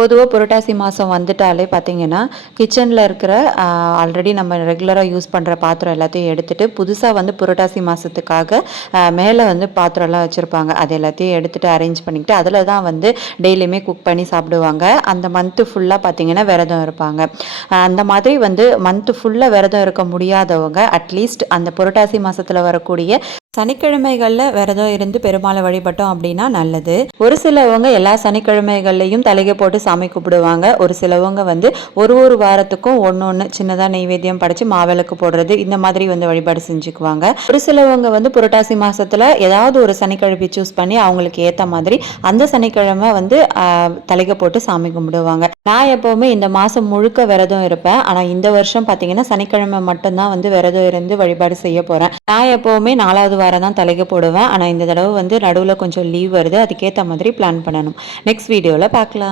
பொதுவாக புரட்டாசி மாதம் வந்துட்டாலே பார்த்தீங்கன்னா கிச்சனில் இருக்கிற ஆல்ரெடி நம்ம ரெகுலராக யூஸ் பண்ணுற பாத்திரம் எல்லாத்தையும் எடுத்துகிட்டு புதுசாக வந்து புரட்டாசி மாதத்துக்காக மேலே வந்து பாத்திரம்லாம் வச்சுருப்பாங்க. அது எல்லாத்தையும் எடுத்துகிட்டு அரேஞ்ச் பண்ணிக்கிட்டு அதில் தான் வந்து டெய்லியுமே குக் பண்ணி சாப்பிடுவாங்க. அந்த மந்த்து ஃபுல்லாக பார்த்தீங்கன்னா விரதம் இருப்பாங்க. அந்த மாதிரி வந்து மந்த்து ஃபுல்லாக விரதம் இருக்க முடியாதவங்க அட்லீஸ்ட் அந்த புரட்டாசி மாதத்தில் வரக்கூடிய சனிக்கிழமைகளில் விரதம் இருந்து பெருமாளை வழிபட்டோம் அப்படின்னா நல்லது. ஒரு சிலவங்க எல்லா சனிக்கிழமைகள்லையும் தலைகை போட்டு சாமி கும்பிடுவாங்க. ஒரு சிலவங்க வந்து ஒரு வாரத்துக்கும் ஒன்று சின்னதாக நெய்வேத்தியம் படைச்சு மாவிளக்கு போடுறது இந்த மாதிரி வந்து வழிபாடு செஞ்சுக்குவாங்க. ஒரு சிலவங்க வந்து புரட்டாசி மாசத்துல ஏதாவது ஒரு சனிக்கிழமை சூஸ் பண்ணி அவங்களுக்கு ஏற்ற மாதிரி அந்த சனிக்கிழமை வந்து தலைகை போட்டு சாமி கும்பிடுவாங்க. நான் எப்பவுமே இந்த மாதம் முழுக்க விரதம் இருப்பேன். ஆனால் இந்த வருஷம் பார்த்தீங்கன்னா சனிக்கிழமை மட்டும்தான் வந்து விரதம் இருந்து வழிபாடு செய்ய போகிறேன். நான் எப்போவுமே 4வது வாரம் தான் தலைகை போடுவேன். ஆனால் இந்த தடவை வந்து நடுவில் கொஞ்சம் லீவ் வருது. அதுக்கேற்ற மாதிரி பிளான் பண்ணணும். நெக்ஸ்ட் வீடியோவில் பார்க்கலாம்.